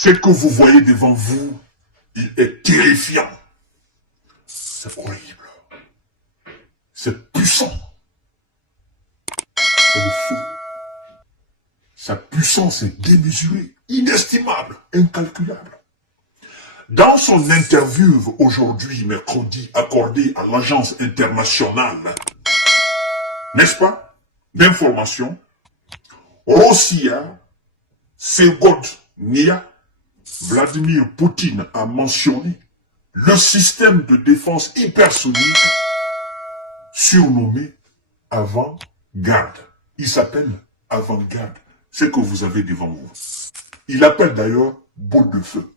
Ce que vous voyez devant vous, il est terrifiant. C'est horrible. C'est puissant. C'est le feu. Sa puissance est démesurée, inestimable, incalculable. Dans son interview aujourd'hui, mercredi, accordée à l'agence internationale, n'est-ce pas, d'information, Russia, Segodnia, Vladimir Poutine a mentionné le système de défense hypersonique surnommé Avant-Garde. Il s'appelle Avant-Garde. Ce que vous avez devant vous. Il appelle d'ailleurs boule de feu.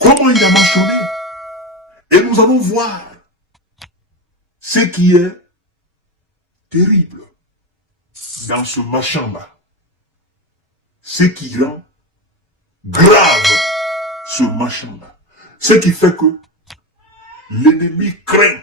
Comment il a mentionné? Et nous allons voir ce qui est terrible dans ce machin-là. Ce qui rend grave ce machin-là. Ce qui fait que l'ennemi craint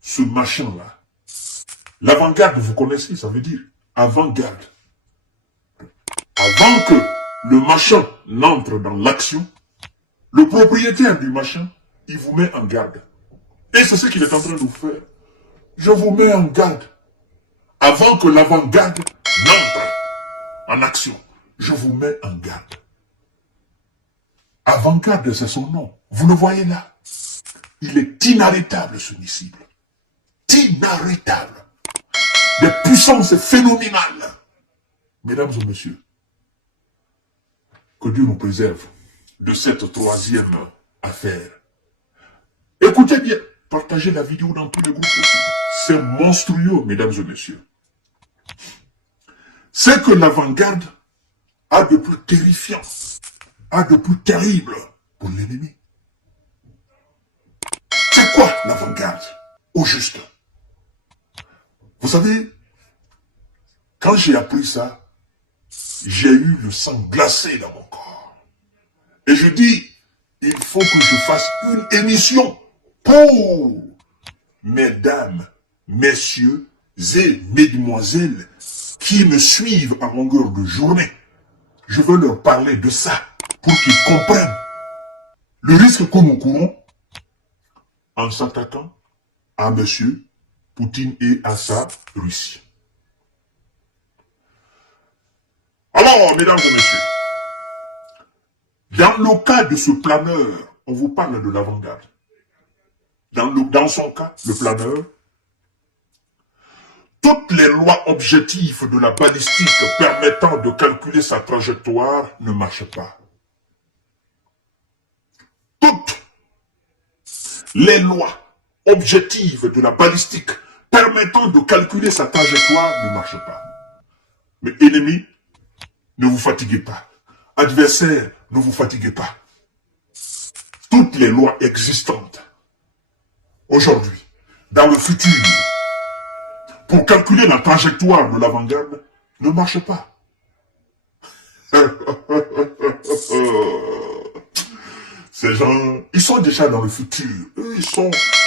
ce machin-là. L'avant-garde, vous connaissez, ça veut dire avant-garde. Avant que le machin n'entre dans l'action, le propriétaire du machin, il vous met en garde. Et c'est ce qu'il est en train de faire. Je vous mets en garde. Avant que l'avant-garde n'entre en action, je vous mets en garde. Avant-garde, c'est son nom. Vous le voyez là. Il est inarrêtable, ce missile. Inarrêtable. Des puissances phénoménales. Mesdames et messieurs, que Dieu nous préserve de cette troisième affaire. Écoutez bien, partagez la vidéo dans tous les groupes possibles. C'est monstrueux, mesdames et messieurs. C'est que l'avant-garde a de plus terrifiant, a de plus terrible pour l'ennemi. C'est quoi l'avant-garde, au juste? Vous savez, quand j'ai appris ça, j'ai eu le sang glacé dans mon corps. Et je dis, il faut que je fasse une émission pour mesdames, messieurs et mesdemoiselles qui me suivent à longueur de journée. Je veux leur parler de ça pour qu'ils comprennent le risque que nous courons en s'attaquant à monsieur Poutine et à sa Russie. Alors, mesdames et messieurs, dans le cas de ce planeur, on vous parle de l'avant-garde. Dans son cas, le planeur, toutes les lois objectives de la balistique permettant de calculer sa trajectoire ne marchent pas. Toutes les lois objectives de la balistique permettant de calculer sa trajectoire ne marchent pas. Mais ennemis, ne vous fatiguez pas. Adversaires, ne vous fatiguez pas. Toutes les lois existantes, aujourd'hui, dans le futur, pour calculer la trajectoire de l'avant-garde, ne marchent pas. Ces gens, ils sont déjà dans le futur. Eux,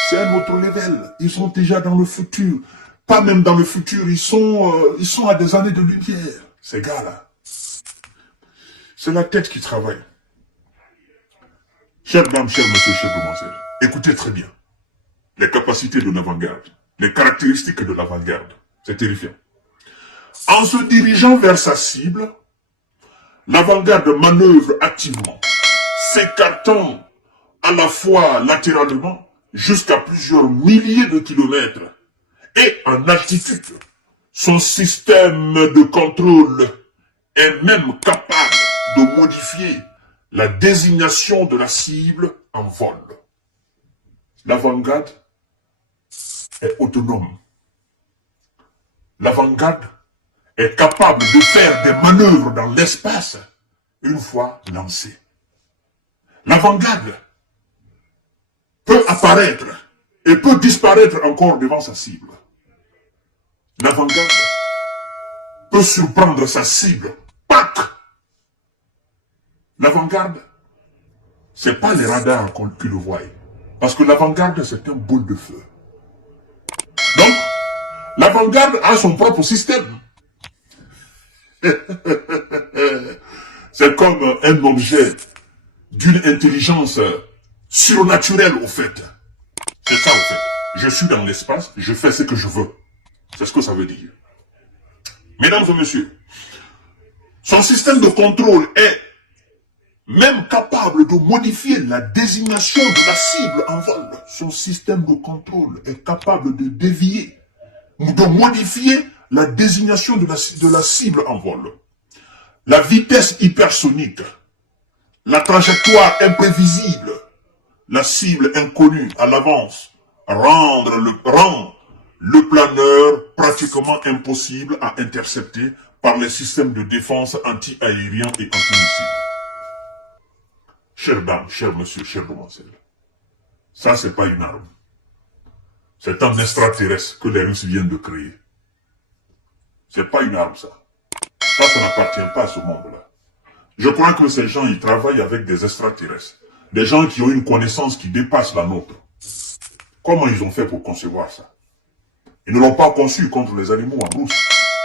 c'est un autre level. Ils sont déjà dans le futur. Pas même dans le futur, ils sont à des années de lumière. Ces gars-là. C'est la tête qui travaille. Chères dames, chers messieurs, chères demoiselles, écoutez très bien. Les capacités de l'avant-garde, les caractéristiques de l'avant-garde, c'est terrifiant. En se dirigeant vers sa cible, l'avant-garde manœuvre activement, s'écartant à la fois latéralement jusqu'à plusieurs milliers de kilomètres et en altitude. Son système de contrôle est même capable de modifier la désignation de la cible en vol. L'avant-garde est autonome. L'avant-garde est capable de faire des manœuvres dans l'espace une fois lancé. L'avant-garde peut apparaître et peut disparaître encore devant sa cible. L'avant-garde peut surprendre sa cible. Pac! L'avant-garde, c'est pas les radars qui le voient. Parce que l'avant-garde, c'est un boule de feu. Donc, l'avant-garde a son propre système. C'est comme un objet d'une intelligence surnaturelle, au fait. C'est ça, au fait. Je suis dans l'espace, je fais ce que je veux. C'est ce que ça veut dire. Mesdames et messieurs, son système de contrôle est même capable de modifier la désignation de la cible en vol. Son système de contrôle est capable de dévier ou de modifier la désignation de la cible en vol. La vitesse hypersonique, la trajectoire imprévisible, la cible inconnue à l'avance, rend le planeur pratiquement impossible à intercepter par les systèmes de défense anti-aériens et anti-missiles. Chères dames, chers monsieur, chères demoiselles, ça c'est pas une arme. C'est un extraterrestre que les Russes viennent de créer. C'est pas une arme, ça. Ça n'appartient pas à ce monde-là. Je crois que ces gens, ils travaillent avec des extraterrestres. Des gens qui ont une connaissance qui dépasse la nôtre. Comment ils ont fait pour concevoir ça? Ils ne l'ont pas conçu contre les animaux en brousse.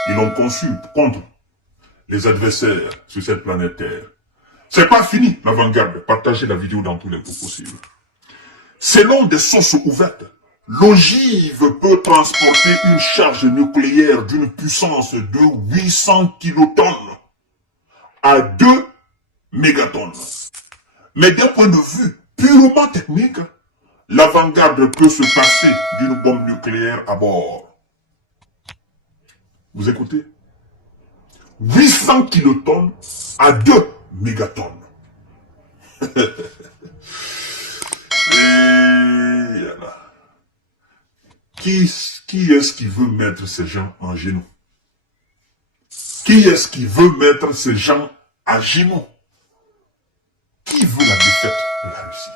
Ils l'ont conçu contre les adversaires sur cette planète Terre. C'est pas fini, l'avant-garde. Partagez la vidéo dans tous les groupes possibles. Selon des sources ouvertes, l'ogive peut transporter une charge nucléaire d'une puissance de 800 kilotonnes à 2 mégatonnes. Mais d'un point de vue purement technique, l'avant-garde peut se passer d'une bombe nucléaire à bord. Vous écoutez? 800 kilotonnes à 2 mégatonnes. Et là. Qui est-ce qui veut mettre ces gens en genoux? Qui est-ce qui veut mettre ces gens à genoux? Qui veut la défaite de la Russie?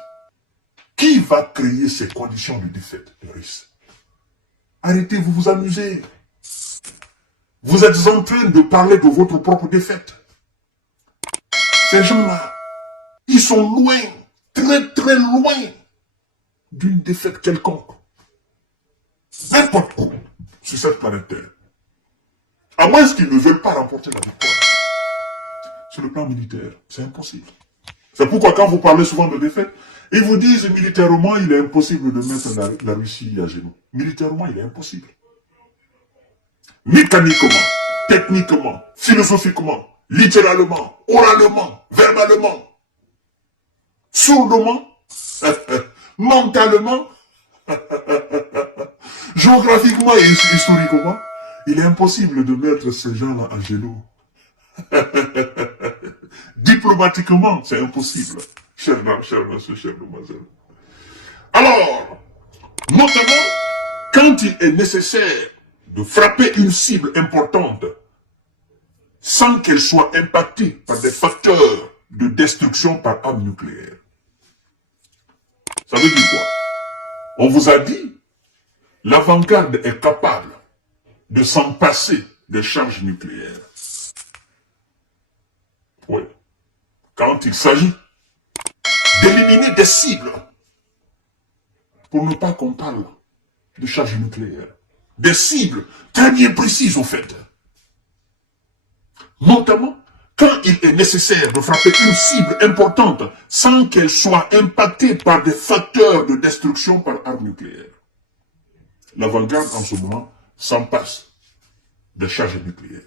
Qui va créer ces conditions de défaite de la Russie? Arrêtez, vous vous amusez. Vous êtes en train de parler de votre propre défaite. Ces gens-là, ils sont loin, très très loin d'une défaite quelconque. N'importe où sur cette planète Terre. À moins qu'ils ne veulent pas remporter la victoire. Sur le plan militaire, c'est impossible. C'est pourquoi quand vous parlez souvent de défaite, ils vous disent militairement, il est impossible de mettre la Russie à genoux. Militairement, il est impossible. Mécaniquement, techniquement, philosophiquement, littéralement, oralement, verbalement, sourdement, mentalement, géographiquement et historiquement, il est impossible de mettre ces gens-là à genoux. Diplomatiquement, c'est impossible. Chers dames, chers messieurs, chères demoiselles. Alors, notamment, quand il est nécessaire de frapper une cible importante sans qu'elle soit impactée par des facteurs de destruction par arme nucléaire. Ça veut dire quoi? On vous a dit, l'avant-garde est capable de s'en passer des charges nucléaires. Oui. Quand il s'agit d'éliminer des cibles, pour ne pas qu'on parle de charges nucléaires, des cibles très bien précises au fait. Notamment, quand il est nécessaire de frapper une cible importante sans qu'elle soit impactée par des facteurs de destruction par arme nucléaire. L'avant-garde, en ce moment, s'en passe des charges nucléaires.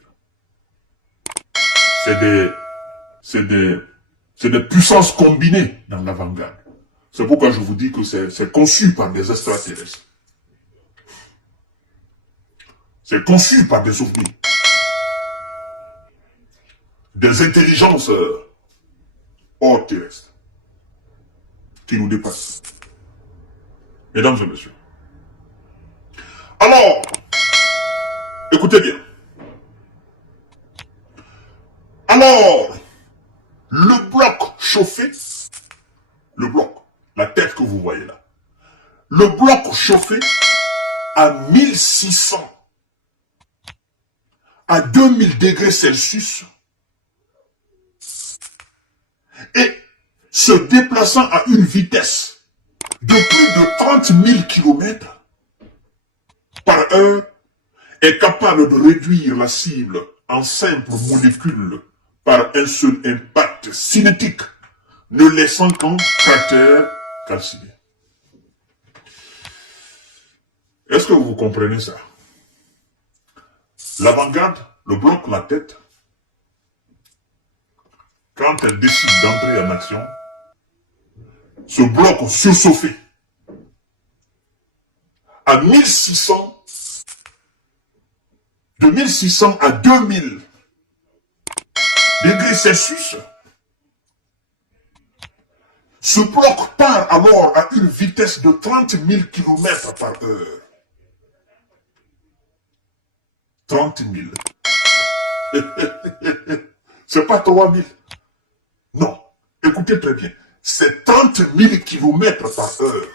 C'est des puissances combinées dans l'avant-garde. C'est pourquoi je vous dis que c'est conçu par des extraterrestres. C'est conçu par des ovnis. Des intelligences hors terrestres qui nous dépassent. Mesdames et messieurs. Alors, écoutez bien. Alors, le bloc chauffé, la tête que vous voyez là, le bloc chauffé à 1600 à 2000 degrés Celsius et se déplaçant à une vitesse de plus de 30 000 km par heure est capable de réduire la cible en simples molécules par un seul impact cinétique, ne laissant qu'un cratère calciné. Est-ce que vous comprenez ça? L'avant-garde le bloque la tête quand elle décide d'entrer en action, se bloque surchauffé à 1600, de 1600 à 2000 degrés Celsius, ce bloc part alors à une vitesse de 30 000 km par heure. 30 000. C'est pas 3 000. Non. Écoutez très bien. C'est 30 000 km par heure.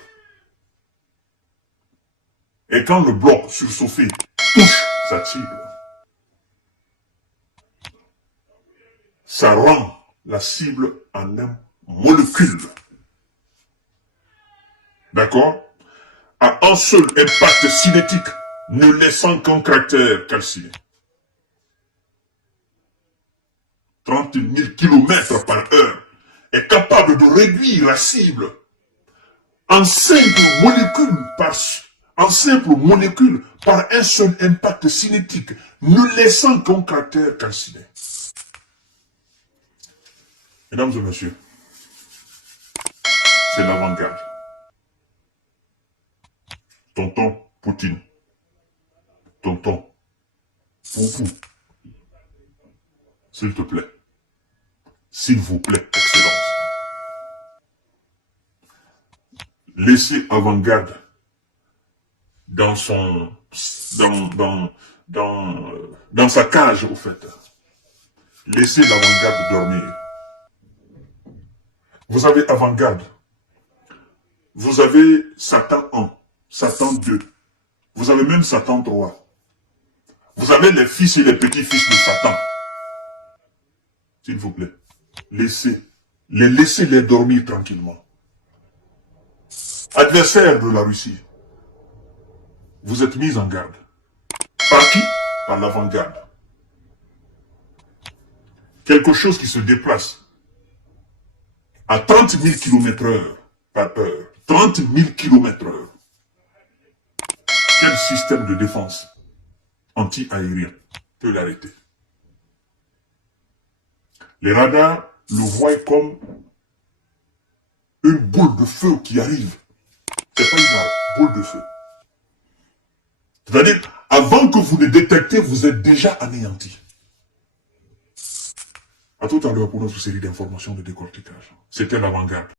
Et quand le bloc surchauffé touche sa cible, ça rend la cible en un molécule. D'accord? À un seul impact cinétique, ne laissant qu'un cratère calciné. 30 000 km par heure est capable de réduire la cible en simple molécule par un seul impact cinétique, ne laissant qu'un cratère calciné. Mesdames et messieurs, c'est l'avant-garde. Tonton Poutine. Tonton Poupou. S'il te plaît. S'il vous plaît, Excellence. Laissez avant-garde dans sa cage, au fait. Laissez l'avant-garde dormir. Vous avez avant-garde. Vous avez Satan 1, Satan 2. Vous avez même Satan 3. Vous avez les fils et les petits-fils de Satan. S'il vous plaît, laissez-les dormir tranquillement. Adversaire de la Russie, vous êtes mis en garde. Par qui? Par l'avant-garde. Quelque chose qui se déplace à 30 000 km/h par heure. 30 000 km/h. Quel système de défense anti-aérien peut l'arrêter? Les radars le voient comme une boule de feu qui arrive. C'est pas une boule de feu. C'est-à-dire, avant que vous ne détectez, vous êtes déjà anéanti. À tout à l'heure pour notre série d'informations de décortiquage. C'était l'avant-garde.